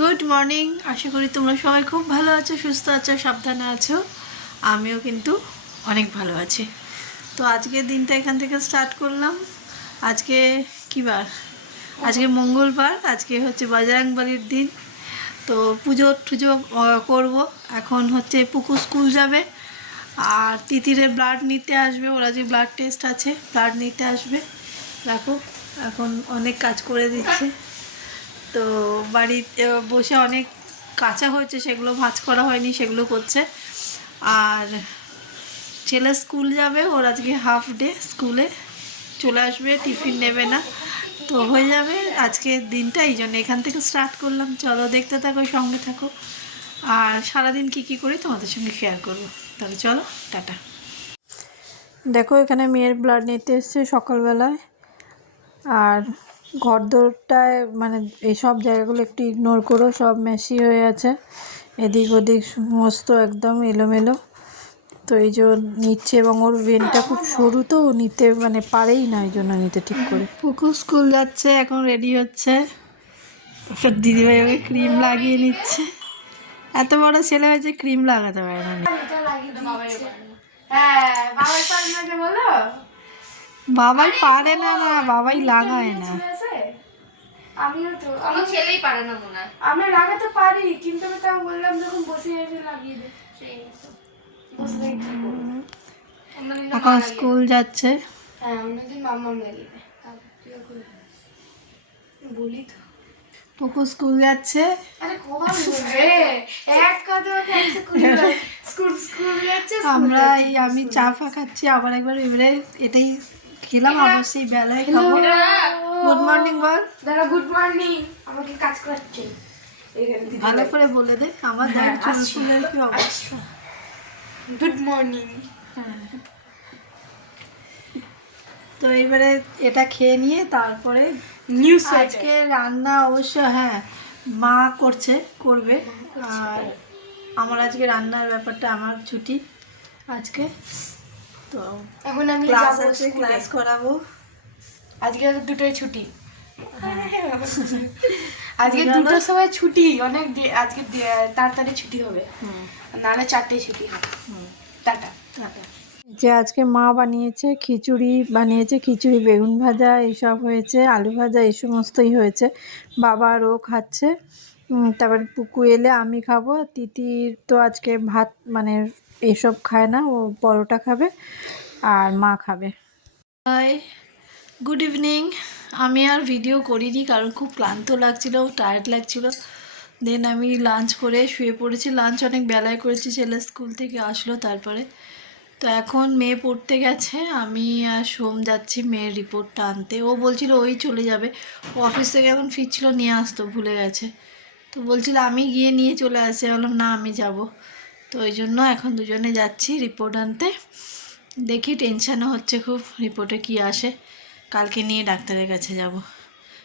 Good morning. আশা করি তোমরা সবাই খুব ভালো আছো, সুস্থ আছো, সাবধানে আছো। আমিও কিন্তু অনেক ভালো আছি। তো আজকের দিনটা এখান থেকে স্টার্ট করলাম। আজকে কী বার? আজকে মঙ্গলবার। আজকে হচ্ছে বজরংবলির দিন। তো পুজো টুজো করবো। এখন হচ্ছে পুকু স্কুল যাবে আর তিতিরের ব্লাড নিতে আসবে। ওরা যে ব্লাড টেস্ট আছে, ব্লাড নিতে আসবে। দেখো এখন অনেক কাজ করে দিচ্ছে। তো বাড়িতে বসে অনেক কাঁচা হয়েছে, সেগুলো ভাঁজ করা হয়নি, সেগুলো করছে। আর ছেলে স্কুল যাবে, ওর আজকে হাফ ডে, স্কুলে চলে আসবে, টিফিন নেবে না, তো হয়ে যাবে আজকের দিনটা। এই জন্য এখান থেকে স্টার্ট করলাম। চলো দেখতে থাকো, সঙ্গে থাকো, আর সারাদিন কী কী করি তোমাদের সঙ্গে শেয়ার করবো। তাহলে চলো, টাটা। দেখো এখানে মেয়ের ব্লাড নিতে এসছে সকালবেলায়। আর ঘরদোরটায় মানে এইসব জায়গাগুলো একটু ইগনোর করো, সব মেশি হয়ে আছে, এদিক ওদিক সমস্ত একদম এলোমেলো। তো এই যে নিচ্ছে, এবং ওর ভেনটা খুব সরু, তো নিতে মানে পারেই না, এই জন্য নিতে ঠিক করে। পুকু স্কুল যাচ্ছে, এখন রেডি হচ্ছে। দিদিভাই ওকে ক্রিম লাগিয়ে নিচ্ছে। এত বড় ছেলে হয়েছে, ক্রিম লাগাতে পারে না। বাবাই পারে না, না বাবাই লাগায় না। আমিও তো আমার ছেলেই পারে না মনে হয়। আমি লাগাতে পারি, কিন্তু আমি তাও বললাম যখন বসে এসে লাগিয়ে দে। সেই বসে থেকে কি করব? এখন স্কুল যাচ্ছে। হ্যাঁ, অন্যদিন মাম্মা লাগিয়ে দে। বলি তো পুকু স্কুল যাচ্ছে। আরে কবার বলবে? এক কথা একসে স্কুল স্কুল যাচ্ছে। আমি চা ফা খাচ্ছি, আবার একবার এবারে এটাই খেলাম, আবার সেই বেলায় খাবো। গুড মর্নিং বল। দাদা গুড মর্নিং। আমাকে কাজ করাচ্ছে। ভালো করে বলে দে, আমার চুলের কি অবস্থা। Good morning. তো এবারে এটা খেয়ে নিয়ে তারপরে নিউজ আজকে রান্না অবশ্য হ্যাঁ মা করবে। আর আমার আজকে রান্নার ব্যাপারটা আমার ছুটি আজকে। তো এখন আমি ক্লাস আছে, ক্লাস করাবো। আজকে দুটোই ছুটি। আজকে দুটোর সময় ছুটি, অনেক আজকে তাড়াতাড়ি ছুটি হবে, নাহলে 4টায় ছুটি হবে। Tata tata. যে আজকে মা বানিয়েছে খিচুড়ি, খিচুড়ি, বেগুন ভাজা এইসব হয়েছে, আলু ভাজা এই সমস্তই হয়েছে। বাবা আর ও খাচ্ছে। তারপর পুকু এলে আমি খাবো। তিতির তো আজকে ভাত মানে এইসব খায় না, ও পরোটা খাবে, আর মা খাবে। Hi, good evening. আমি আর ভিডিও করিনি, কারণ খুব ক্লান্ত লাগছিলো, টায়ার্ড লাগছিলো। দেন আমি লাঞ্চ করে শুয়ে পড়েছি। লাঞ্চ অনেক বেলায় করেছি, ছেলে স্কুল থেকে আসলো তারপরে। তো এখন মেয়ে পড়তে গেছে, আমি আর সোম যাচ্ছি মেয়ের রিপোর্টটা আনতে। ও বলছিল ওই চলে যাবে, ও অফিস থেকে এখন ফিরছিল, নিয়ে আসতো, ভুলে গেছে। তো বলছিল আমি গিয়ে নিয়ে চলে আসি, বললাম না আমি যাব। তো ওই জন্য এখন দুজনে যাচ্ছি রিপোর্ট আনতে। দেখি টেনশানও হচ্ছে খুব, রিপোর্টে কি আসে। কালকে নিয়ে ডাক্তারের কাছে যাব,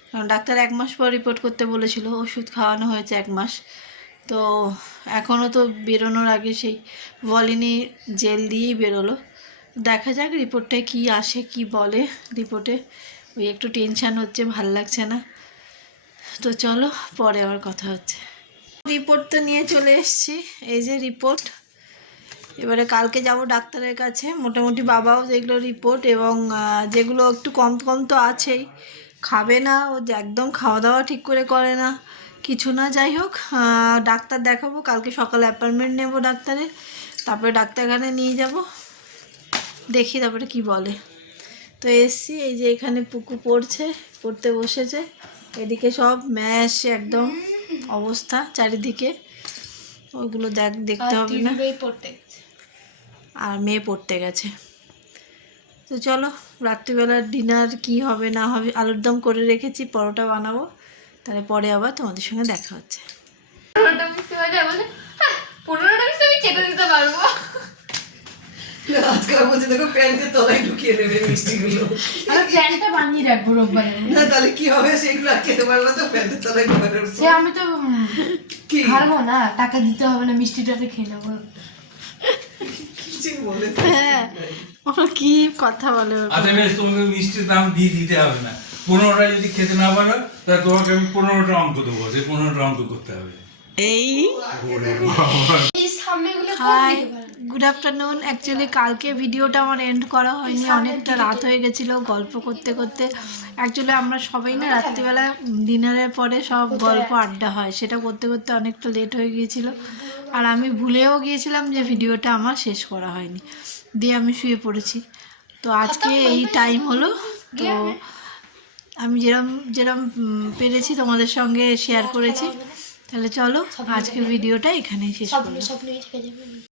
কারণ ডাক্তার 1 মাস পর রিপোর্ট করতে বলেছিল। ওষুধ খাওয়ানো হয়েছে 1 মাস, তো এখনও তো বেরোনোর আগে সেই ভলিনি জেল দিয়েই বেরোলো। দেখা যাক রিপোর্টটায় কি আসে, কি বলে রিপোর্টে। ওই একটু টেনশান হচ্ছে, ভাল লাগছে না। তো চলো পরে আবার কথা হচ্ছে। রিপোর্ট তো নিয়ে চলে এসেছি, এই যে রিপোর্ট। এবারে কালকে যাব ডাক্তারের কাছে। মোটামুটি বাবাও দেখলো রিপোর্ট, এবং যেগুলো একটু কম কম তো আছেই, খাবে না ও, একদম খাওয়া দাওয়া ঠিক করে না, কিছু না। যাই হোক, ডাক্তার দেখাবো কালকে সকালে, অ্যাপয়েন্টমেন্ট নেব ডাক্তারের, তারপরে ডাক্তারখানে নিয়ে যাব, দেখি তারপরে কি বলে। তো এসছি, এই যে এখানে পুকু পড়তে বসেছে। এদিকে সব ম্যাশ একদম অবস্থা চারিদিকে, ওইগুলো দেখতে হবে না। আর মেয়ে পড়তে গেছে। তো চলো রাত্রিবেলার ডিনার কি হবে না হবে। আলুর দম করে রেখেছি, পরোটা বানাবো, তাহলে পরে আবার তোমাদের সঙ্গে দেখা হচ্ছে। 15টা মিষ্টি বাজে বলে, হ্যাঁ 15টা মিষ্টি আমি চেপে দিতে পারবো। আজকাল বলছে দেখো প্যান্টের তলায় ঢুকিয়ে দেবে মিষ্টিগুলো। আমি প্যান্টটা বানিয়ে রাখবো রোববারে। না তাহলে কি হবে, সেগুলো আর খেতে পারবো তো প্যান্টের তলায় ঢুকাতে পারবো। সে আমি তো কি খাবো না, টাকা দিতে হবে না, মিষ্টিটাতে খেয়ে নেবো। কিছু বলে হ্যাঁ ও কি কথা বলে। আচ্ছা বেশ, তোমাকে মিষ্টির দাম দিয়ে দিতে হবে না। 15টা যদি খেতে না পারো তা তোমাকে আমি 15টা অঙ্ক দেবো, সেই 15টা অঙ্ক করতে হবে। এই ওরে বাবা। এই সামনেগুলো হাই, গুড আফটারনুন। অ্যাকচুয়ালি কালকে ভিডিওটা আমার এন্ড করা হয়নি, অনেকটা রাত হয়ে গেছিলো গল্প করতে করতে। অ্যাকচুয়ালি আমরা সবাই না রাত্রিবেলা ডিনারের পরে সব গল্প আড্ডা হয়, সেটা করতে করতে অনেকটা লেট হয়ে গিয়েছিল। আর আমি ভুলেও গিয়েছিলাম যে ভিডিওটা আমার শেষ করা হয়নি, দিয়ে আমি শুয়ে পড়েছি। তো আজকে এই টাইম হলো, তো আমি যেরম যেরম পেরেছি তোমাদের সঙ্গে শেয়ার করেছি। তাহলে চলো আজকে ভিডিওটা এখানেই শেষ করলাম। স্বপ্নে থেকে যাবে।